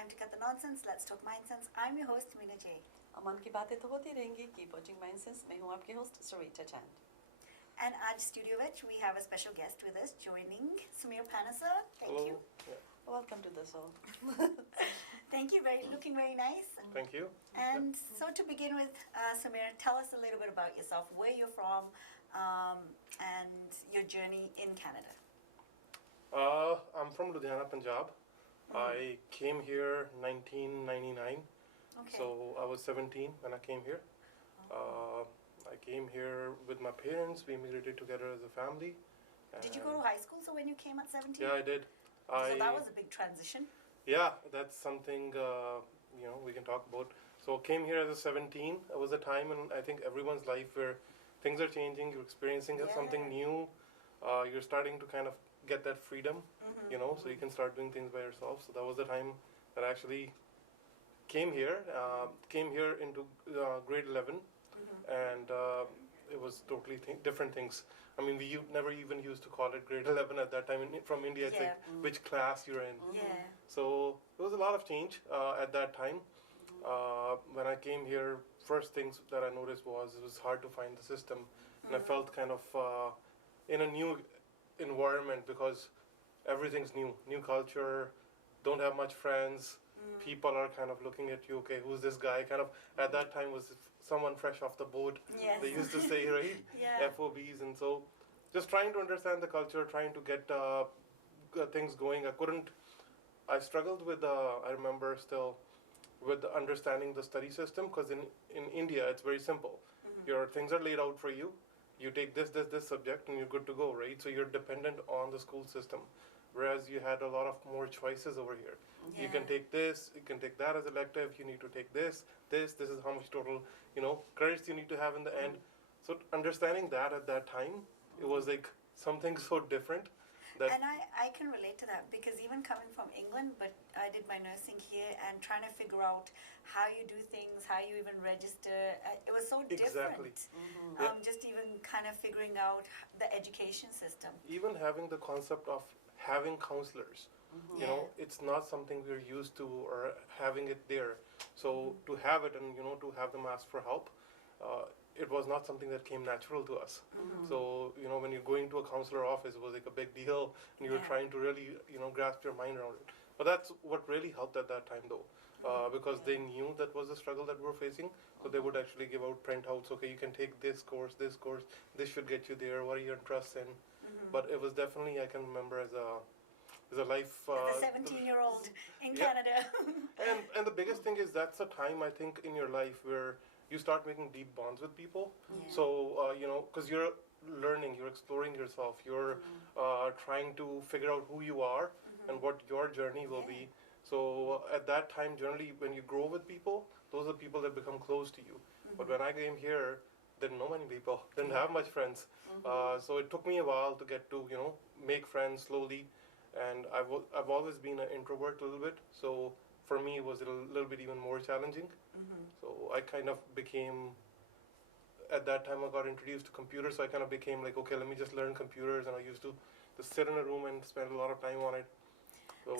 time to cut the nonsense. Let's talk MindSense. I'm your host, Meena J. मन की बातें तो होती रहेंगी. Keep watching MindSense. मैं हूँ आपकी host Sarita Chand. And at Studio Veg, we have a special guest with us joining Samir Panasa. Thank Hello. you. Yeah. Welcome to the show. Thank you. Looking very nice. Thank you. And so to begin with, Samir, tell us a little bit about yourself, where you're from, and your journey in Canada. I'm from Ludhiana, Punjab. I came here 1999. Okay. So I was 17 when I came here. I came here with my parents. We immigrated together as a family. Did you go to high school? So when you came at 17? Yeah, I did. So that was a big transition. Yeah, that's something we can talk about. So came here as a 17. It was a time in I think everyone's life where things are changing. You're experiencing something new. You're starting to kind of get that freedom, so you can start doing things by yourself. So that was the time that I actually came here. Came here into grade 11, and it was totally different things. I mean, we never even used to call it grade 11 at that time. From India, it's like which class you're in. Yeah. So there was a lot of change at that time. When I came here, first things that I noticed was it was hard to find the system, and I felt kind of in a new environment because everything's new culture, don't have much friends. People are kind of looking at you, okay, who's this guy? Kind of at that time was someone fresh off the boat. Yes. They used to say, right? Yeah. FOBs, and so just trying to understand the culture, trying to get things going. I struggled with, I remember still, with understanding the study system because in India it's very simple. Your things are laid out for you. You take this subject and you're good to go, right? So you're dependent on the school system. Whereas you had a lot of more choices over here. Yeah. You can take this, you can take that as elective, you need to take this is how much total, credits you need to have in the end. So understanding that at that time, it was like something so different. And I can relate to that because even coming from England, but I did my nursing here and trying to figure out how you do things, how you even register, it was so different. Exactly. Just even kind of figuring out the education system. Even having the concept of having counselors, it's not something we're used to or having it there. So to have it and to have them ask for help, it was not something that came natural to us. So when you're going to a counselor office, it was like a big deal, and you were trying to really grasp your mind around it. But that's what really helped at that time, though, because they knew that was the struggle that we were facing. So they would actually give out printouts. Okay, you can take this course. This should get you there. What are your interests in? But it was definitely, I can remember as a life. As a 17-year-old in Canada. and the biggest thing is that's a time I think in your life where you start making deep bonds with people. Yeah. So because you're learning, you're exploring yourself, you're trying to figure out who you are and what your journey will be. So at that time, generally, when you grow with people, those are people that become close to you. But when I came here, didn't know many people, didn't have much friends. So it took me a while to get to make friends slowly. And I've always been an introvert a little bit. So for me, it was a little bit even more challenging. So I kind of became, at that time I got introduced to computers, so I kind of became like, okay, let me just learn computers, and I used to just sit in a room and spend a lot of time on it. So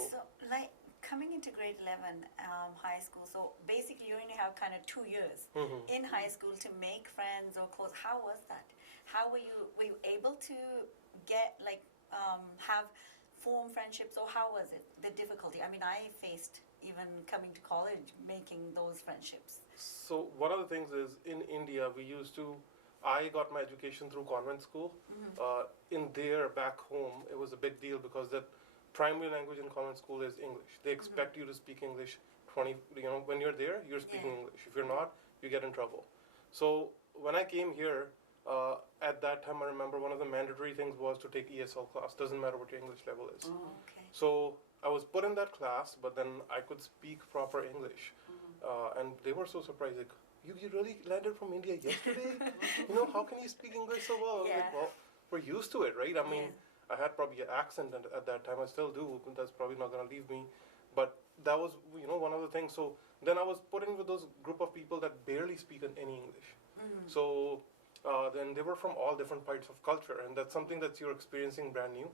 like coming into grade 11 high school, so basically you only have kind of 2 years in high school to make friends or close. How was that? How were you able to get form friendships, or how was it, the difficulty? I mean, I faced even coming to college making those friendships. So one of the things is in India I got my education through convent school. In there back home it was a big deal because that primary language in convent school is English. They expect you to speak English when you're there you're speaking English. If you're not, you get in trouble. So when I came here, at that time I remember one of the mandatory things was to take ESL class. Doesn't matter what your English level is. Okay. So I was put in that class, but then I could speak proper English. And they were so surprised, like, you really landed from India yesterday? How can you speak English so well? I was like, well, we're used to it, right? I mean, I had probably an accent at that time. I still do, but that's probably not going to leave me. But that was, one of the things. So then I was put in with those group of people that barely speak any English. So then they were from all different parts of culture, and that's something that you're experiencing brand new.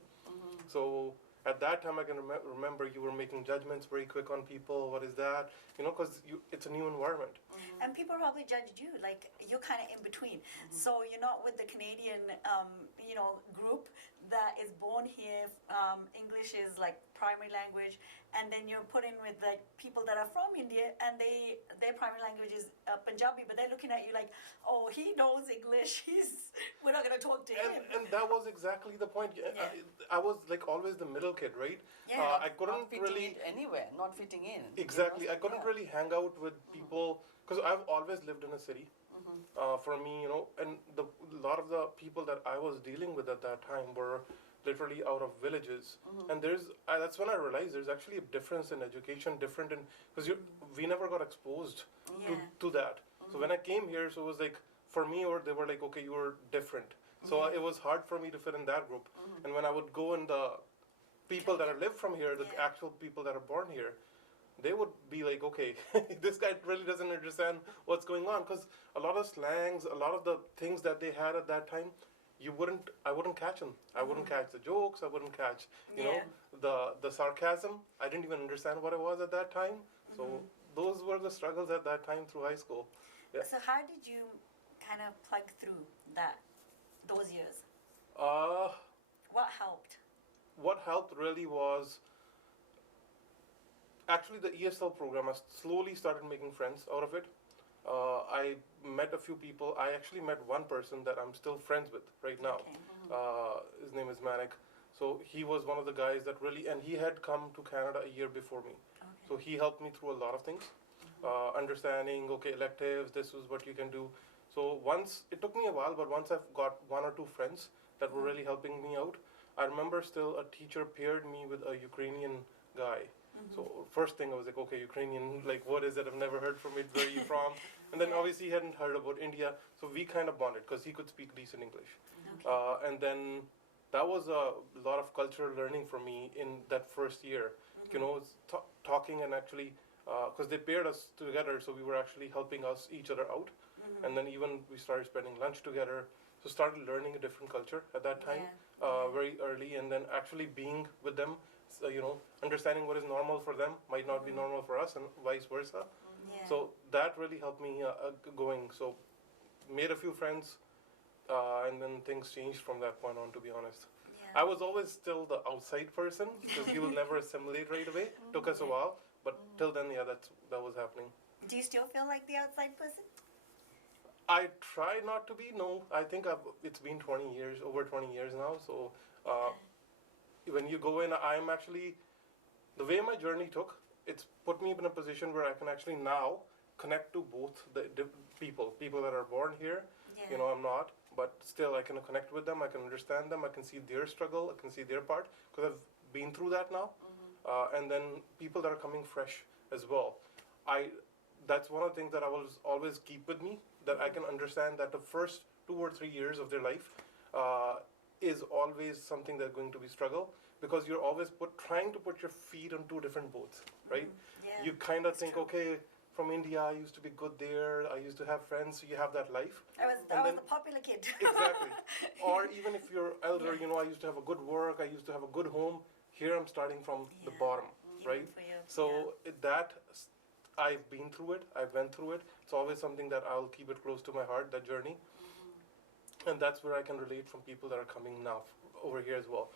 So At that time, I can remember you were making judgments very quick on people. What is that? Because it's a new environment. And people probably judged you, like you're kind of in between. So you're not with the Canadian, group that is born here. English is like primary language, and then you're put in with like people that are from India, and their primary language is Punjabi, but they're looking at you like, oh, he knows English. We're not gonna talk to him. And that was exactly the point. Yeah. I was like always the middle kid, right? Yeah. I couldn't not fitting really. in anywhere, not fitting in. Exactly. I couldn't Yeah. really hang out with people because I've always lived in a city. For me, and a lot of the people that I was dealing with at that time were literally out of villages. And that's when I realized there's actually a difference in education, different in because we never got exposed to that. So when I came here, so it was like for me, or they were like, okay, you were different. So it was hard for me to fit in that group. And when I would go in the people that are live from here, the actual people that are born here, they would be like, okay, this guy really doesn't understand what's going on. Because a lot of slangs, a lot of the things that they had at that time, I wouldn't catch them. I wouldn't catch the jokes. I wouldn't catch, the sarcasm. I didn't even understand what it was at that time. So those were the struggles at that time through high school. Yeah. So how did you kind of plug through those years? What helped? What helped really was actually the ESL program. I slowly started making friends out of it. I met a few people. I actually met one person that I'm still friends with right now. Okay. His name is Manik. So he was one of the guys that really, and he had come to Canada a year before me. Okay. So he helped me through a lot of things. Understanding, okay, electives, this is what you can do. So it took me a while, but once I've got one or two friends that were really helping me out, I remember still a teacher paired me with a Ukrainian guy. So first thing I was like, okay, Ukrainian, like what is it? I've never heard from it. Where are you from? And then obviously he hadn't heard about India. So we kind of bonded because he could speak decent English. Okay. And then that was a lot of cultural learning for me in that first year. Talking and actually, because they paired us together, so we were actually helping each other out. And then even we started spending lunch together. So started learning a different culture at that time, very early, and then actually being with them. So, understanding what is normal for them might not be normal for us, and vice versa. Yeah. So that really helped me going. So made a few friends, and then things changed from that point on. To be honest, Yeah. I was always still the outside person because you will never assimilate right away. Took us a while, but till then, that was happening. Do you still feel like the outside person? I try not to be. No, I think it's been 20 years, over 20 years now. So when you go in, I'm actually, the way my journey took, it's put me in a position where I can actually now connect to both the people that are born here. Yeah. I'm not, but still I can connect with them. I can understand them. I can see their struggle. I can see their part because I've been through that now. And then people that are coming fresh as well. That's one of the things that I will always keep with me, that I can understand that the first 2 or 3 years of their life is always something that's going to be struggle, because you're always trying to put your feet on two different boats, right? Yeah. You kind of It's think, true. okay, from India, I used to be good there, I used to have friends, so you have that life. I was And then- the popular kid. Exactly. Or even if you're elder, I used to have a good work, I used to have a good home. Here I'm starting from the Yeah. bottom, Even right? for you, So I've been through it, I've went through it. It's always something that I'll keep it close to my heart, that journey. And that's where I can relate from people that are coming now over here as well.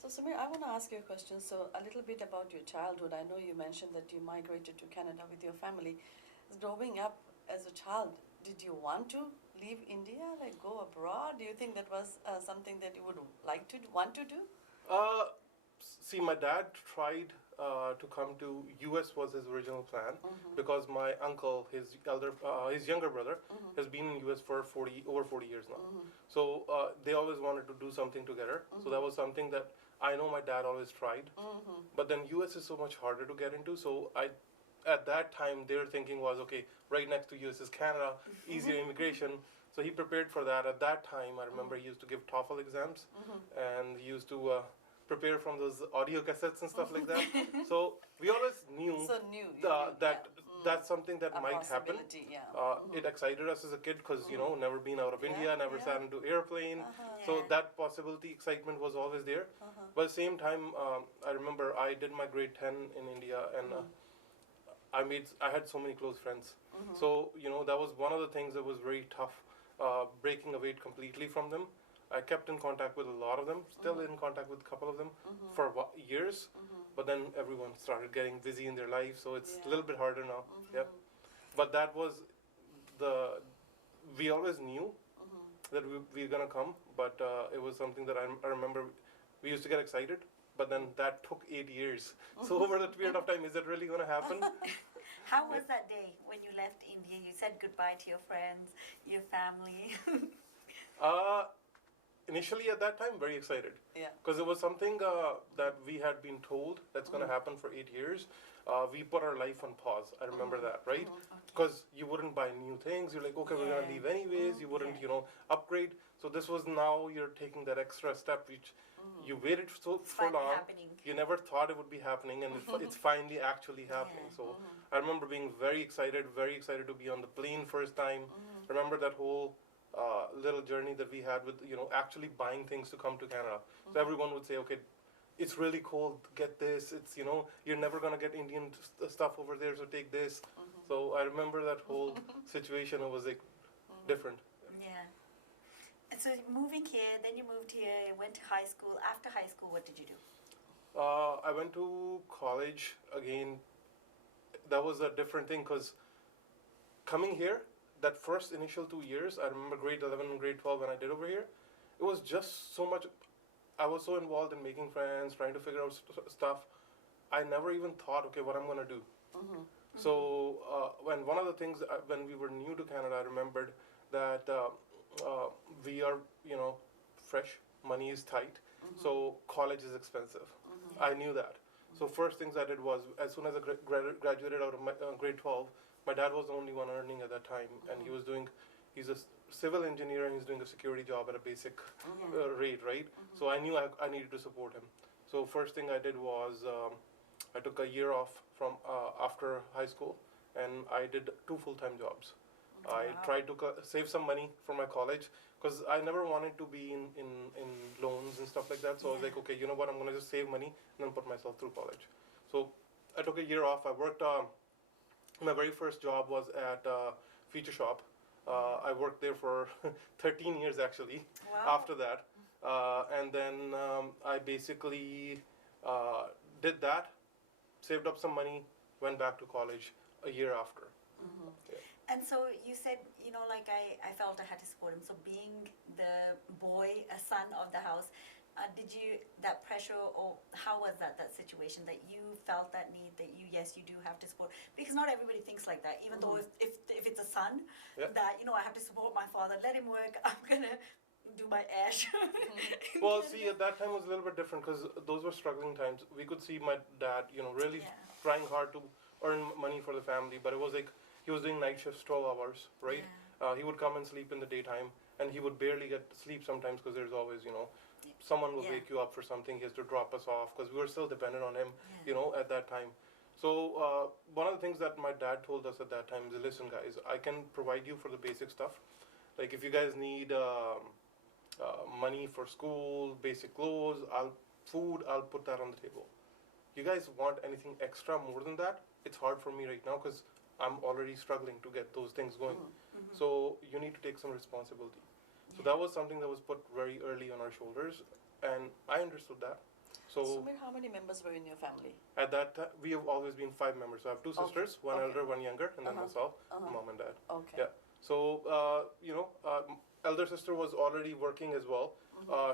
So Samir, I want to ask you a question. So a little bit about your childhood. I know you mentioned that you migrated to Canada with your family. Growing up as a child, did you want to leave India, like go abroad? Do you think that was something that you would want to do? See, my dad tried to come to US was his original plan, because my uncle, his younger brother, has been in US for over 40 years now. So they always wanted to do something together. So that was something that I know my dad always tried. But then US is so much harder to get into. So at that time, their thinking was, okay, right next to US is Canada, easier immigration. So he prepared for that. At that time, I remember he used to give TOEFL exams, and he used to prepare from those audio cassettes and stuff like that. So we always knew So new. that that's something that A might happen. possibility, yeah. It excited us as a kid because, you know, never been out of India, never yeah. sat into airplane. So Yeah. that possibility, excitement was always there. But at the same time, I remember I did my grade 10 in India, and I had so many close friends. So, you know, that was one of the things that was very tough, breaking away completely from them. I kept in contact with a lot of them, still in contact with a couple of them for years. But then everyone started getting busy in their life, so it's a little bit harder now. Yep. But that was we always knew that we were gonna come, but it was something that I remember we used to get excited, but then that took 8 years. So over that period of time, is it really gonna happen? How was that day when you left India? You said goodbye to your friends, your family. Initially at that time, very excited. Yeah. Because it was something that we had been told that's going to happen for 8 years. We put our life on pause. I remember that, right? Because you wouldn't buy new things. You're like, okay, we're going to leave anyways. You wouldn't, you know, upgrade. So this was now you're taking that extra step, which you waited for Finally long. happening. You never thought it would be happening, and it's finally actually happening. So I remember being very excited to be on the plane first time. Remember that whole little journey that we had with, you know, actually buying things to come to Canada. So everyone would say, okay, it's really cold, get this. It's, you know, you're never going to get Indian stuff over there, so take this. So I remember that whole situation. It was like different. Yeah. And so moving here, then you moved here, went to high school. After high school, what did you do? I went to college again. That was a different thing because coming here, that first initial 2 years, I remember grade 11 and grade 12 when I did over here, it was just so much, I was so involved in making friends, trying to figure out stuff. I never even thought, okay, what I'm going to do. So when one of the things, when we were new to Canada, I remembered that we are, you know, fresh, money is tight, so college is expensive. I knew that. So first things I did was, as soon as I graduated out of my, grade 12, my dad was the only one earning at that time, and he's a civil engineer, and he's doing a security job at a basic rate, right? So I knew I needed to support him. So first thing I did was I took a year off from after high school, and I did 2 full-time jobs. I tried to save some money for my college, because I never wanted to be in loans and stuff like that. So I was like, okay, you know what, I'm going to just save money and then put myself through college. So I took a year off. I worked, my very first job was at a feature shop. I worked there for 13 years actually. Wow. After that. And then I basically did that, saved up some money, went back to college a year after. Yeah. And so you said, you know, like I felt I had to support him. So being the boy, a son of the house, did you, that pressure, or how was that situation that you felt that need that yes, you do have to support? Because not everybody thinks like that, even though if it's a son, that, you know, I have to support my father, let him work, I'm going to do my ash. Well, see, at that time was a little bit different because those were struggling times. We could see my dad, you know, really trying hard to earn money for the family, but it was like he was doing night shifts, 12 hours, right? He would come and sleep in the daytime, and he would barely get sleep sometimes because there's always, you know, someone will wake you up for something. He has to drop us off because we were still dependent on him, you know, at that time. So one of the things that my dad told us at that time is, listen, guys, I can provide you for the basic stuff. Like if you guys need money for school, basic clothes, I'll put that on the table. You guys want anything extra more than that? It's hard for me right now because I'm already struggling to get those things going. So you need to take some responsibility. So that was something that was put very early on our shoulders, and I understood that. So how many members were in your family? At that time, we have always been 5 members. So I have 2 sisters, one elder, one younger, and then myself, mom and dad. Okay. Yeah. So, you know, elder sister was already working as well.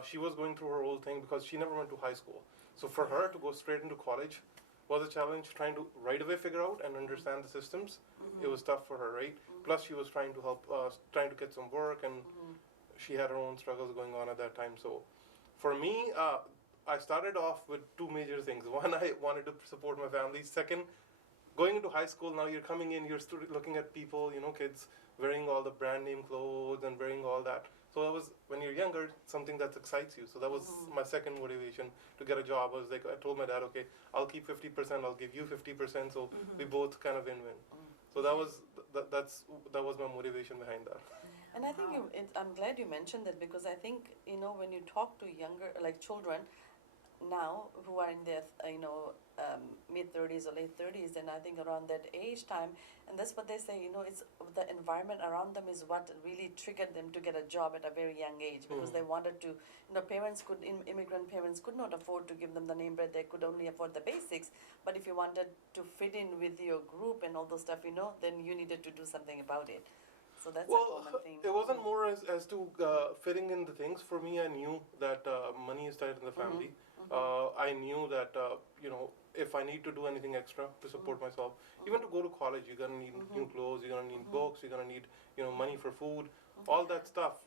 She was going through her whole thing because she never went to high school. So for her to go straight into college was a challenge, trying to right away figure out and understand the systems. It was tough for her, right? Plus she was trying to help, trying to get some work, and she had her own struggles going on at that time. So for me, I started off with 2 major things. One, I wanted to support my family. Second, going into high school, now you're coming in, you're looking at people, you know, kids wearing all the brand name clothes and wearing all that. So that was, when you're younger, something that excites you. So that was my second motivation to get a job. I was like, I told my dad, okay, I'll keep 50%, I'll give you 50%, so we both kind of win-win. So that was my motivation behind that. And I think I'm glad you mentioned that, because I think, when you talk to younger, like children now who are in their, mid 30s or late 30s, and I think around that age time, and that's what they say, it's the environment around them is what really triggered them to get a job at a very young age, because they wanted to, immigrant parents could not afford to give them the name brand, they could only afford the basics, but if you wanted to fit in with your group and all those stuff, then you needed to do something about it. So that's a common thing. It wasn't more as to fitting in the things. For me, I knew that money is tied in the family. I knew that if I need to do anything extra to support myself, even to go to college, you're gonna need new clothes, you're gonna need books, you're gonna need money for food, all that stuff.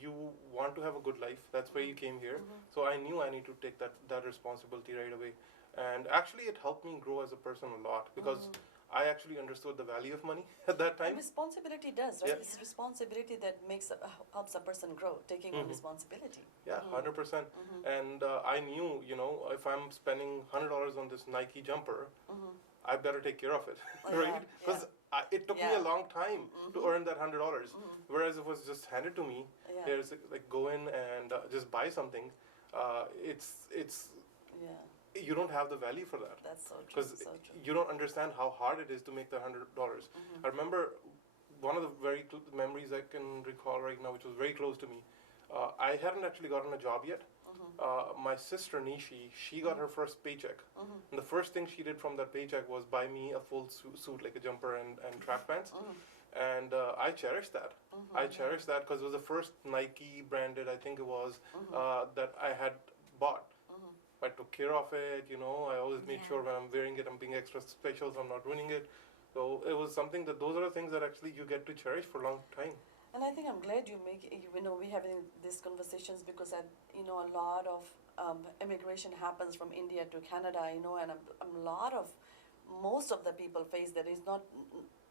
You want to have a good life. That's why you came here. So I knew I need to take that responsibility right away, and actually it helped me grow as a person a lot, because I actually understood the value of money at that time. And responsibility does, right? Yeah. It's responsibility that helps a person grow, taking on responsibility. Yeah, 100%. And I knew, if I'm spending $100 on this Nike jumper, I better take care of it, right? Because it took me a long time to earn that $100. Whereas if it was just handed to me, there's like go in and just buy something. It's you don't have the value for that. That's so true. Because So true. you don't understand how hard it is to make the $100. I remember one of the very memories I can recall right now, which was very close to me. I hadn't actually gotten a job yet. My sister Nishi, she got her first paycheck, and the first thing she did from that paycheck was buy me a full suit, like a jumper and track pants. And I cherished that. I cherished that because it was the first Nike branded, I think it was, that I had bought. I took care of it, I always made sure when I'm wearing it, I'm being extra special, so I'm not ruining it. So it was something that those are the things that actually you get to cherish for a long time. And I think I'm glad we're having these conversations, because a lot of immigration happens from India to Canada, and most of the people face that. Is not,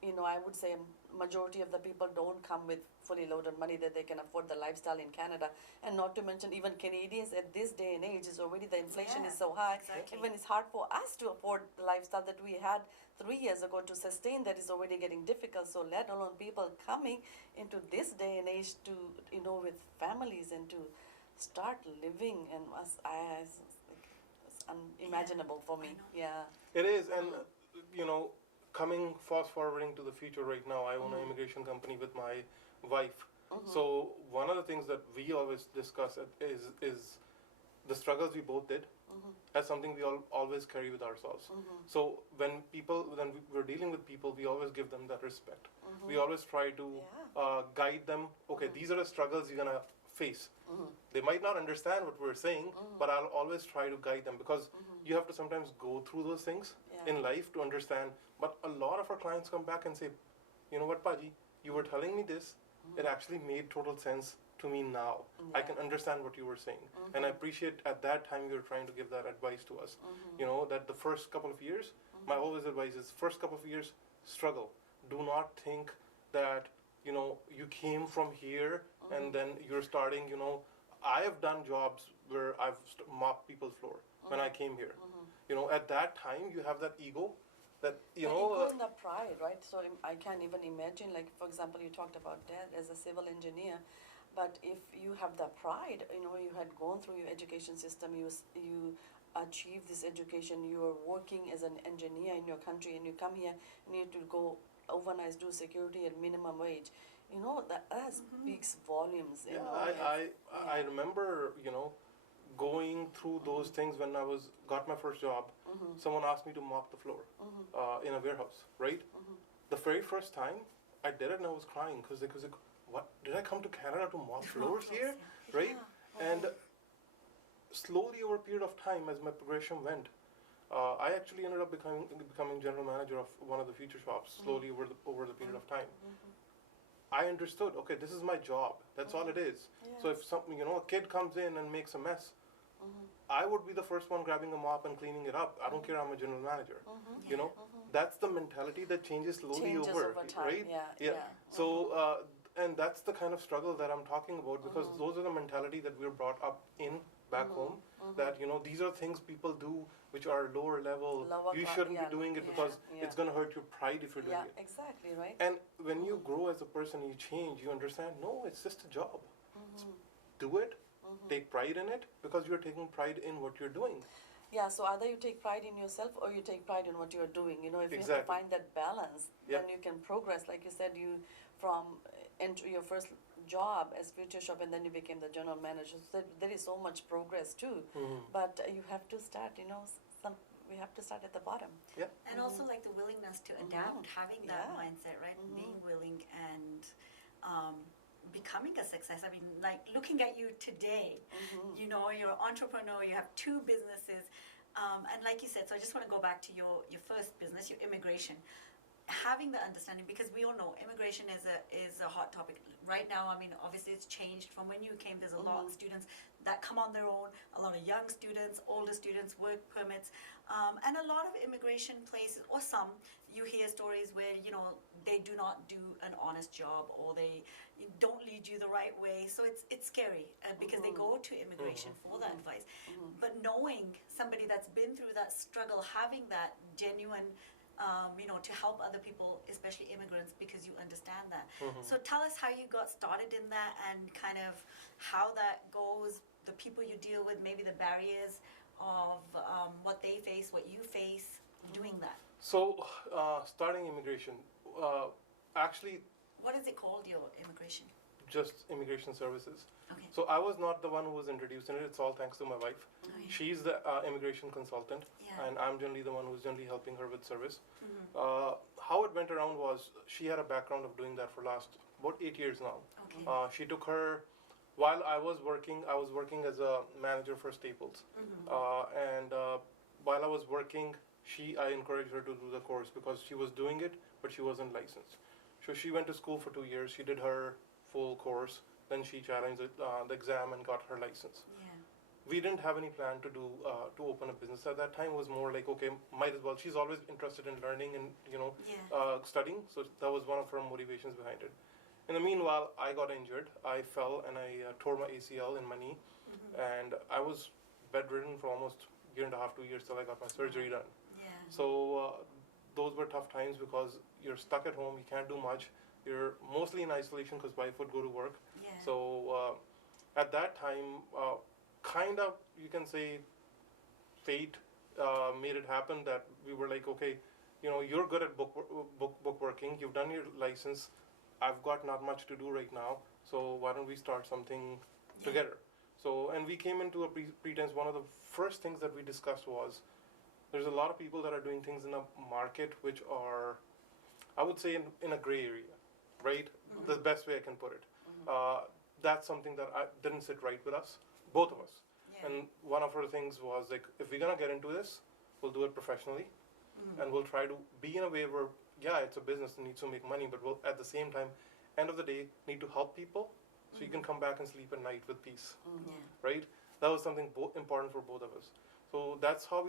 I would say majority of the people don't come with fully loaded money that they can afford the lifestyle in Canada, and not to mention even Canadians at this day and age is already, the inflation is so high. Exactly. Even it's hard for us to afford the lifestyle that we had 3 years ago. To sustain that is already getting difficult, so let alone people coming into this day and age to with families and to start living, and it's unimaginable for me. Yeah. It is, and coming fast forwarding to the future right now, I own an immigration company with my wife. So one of the things that we always discuss is the struggles we both did. As something we always carry with ourselves. So when we're dealing with people, we always give them that respect. We always try to guide them. Okay, these are the struggles you're gonna face. They might not understand what we're saying, but I'll always try to guide them, because you have to sometimes go through those things in life to understand. But a lot of our clients come back and say, you know what, Paji, you were telling me this, it actually made total sense to me now. I can understand what you were saying. And I appreciate at that time you were trying to give that advice to us. That the first couple of years, my always advice is first couple of years, struggle. Do not think that, you came from here and then you're starting, I have done jobs where I've mopped people's floor when I came here. At that time you have that ego that, Equal the pride, right? So I can't even imagine, like, for example, you talked about that as a civil engineer, but if you have the pride, you had gone through your education system, you achieved this education, you are working as an engineer in your country, and you come here and you need to go overnight, do security at minimum wage. That speaks volumes. I remember, going through those things when I got my first job. Someone asked me to mop the floor in a warehouse, right? The very first time I did it, and I was crying because what, did I come to Canada to mop floors here, right? And slowly over a period of time, as my progression went, I actually ended up becoming general manager of one of the future shops. Slowly over the period of time, I understood. Okay, this is my job. That's all it is. So if a kid comes in and makes a mess, I would be the first one grabbing a mop and cleaning it up. I don't care, I'm a general manager. That's the mentality that changes slowly over time, right? Yeah. So and that's the kind of struggle that I'm talking about, because those are the mentality that we're brought up in back home, that these are things people do which are lower level. You shouldn't be doing it because it's going to hurt your pride if you're doing it. Yeah, exactly, right? And when you grow as a person, you change, you understand, no, it's just a job. Do it, take pride in it, because you're taking pride in what you're doing. Yeah, so either you take pride in yourself or you take pride in what you're doing. If you have to Exactly. find that balance, then you can progress. Like you said, you from enter your first job as future shop, and then you became the general manager. So there is so much progress too. But you have to start, we have to start at the bottom. Yeah. And also like the willingness to adapt, having that Yeah. mindset, right? Being willing and becoming a success. I mean, like looking at you today, you're an entrepreneur, you have 2 businesses. And like you said, so I just want to go back to your first business, your immigration. Having the understanding, because we all know immigration is a hot topic right now. I mean, obviously it's changed from when you came. There's a lot of students that come on their own, a lot of young students, older students, work permits, and a lot of immigration places, or some, you hear stories where they do not do an honest job, or they don't lead you the right way. So it's scary because they go to immigration for that advice. But knowing somebody that's been through that struggle, having that genuine to help other people, especially immigrants, because you understand that. So tell us how you got started in that, and kind of how that goes, the people you deal with, maybe the barriers of what they face, what you face doing that. So, starting immigration, actually, What is it called, your immigration? just immigration services. Okay. So I was not the one who was introduced in it. It's all thanks to my wife. Oh, yeah. She's the immigration consultant, Yeah. and I'm generally the one who's generally helping her with service. How it went around was she had a background of doing that for last about 8 years now. Okay. She took her, while I was working as a manager for Staples. And while I was working, I encouraged her to do the course because she was doing it, but she wasn't licensed. So she went to school for 2 years. She did her full course. Then she challenged the exam and got her license. Yeah. We didn't have any plan to do to open a business at that time. It was more like, okay, might as well. She's always interested in learning and studying. So that was one of her motivations behind it. In the meanwhile, I got injured. I fell and I tore my ACL in my knee, and I was bedridden for almost a year and a half, 2 years till I got my surgery done. Yeah. So those were tough times because you're stuck at home. You can't do much. You're mostly in isolation because wife would go to work. Yeah. So at that time, kind of, you can say, fate made it happen that we were like, okay, you're good at bookworking. You've done your license. I've got not much to do right now. So why don't we start something together? So, and we came into a pretense. One of the first things that we discussed was there's a lot of people that are doing things in a market which are, I would say, in a gray area, right? The best way I can put it. That's something that didn't sit right with us, both of us. Yeah. And one of our things was like, if we're gonna get into this, we'll do it professionally, and we'll try to be in a way where, it's a business and needs to make money, but we'll at the same time, end of the day, need to help people, so you can come back and sleep at night with peace, Yeah. right? That was something important for both of us. So that's how we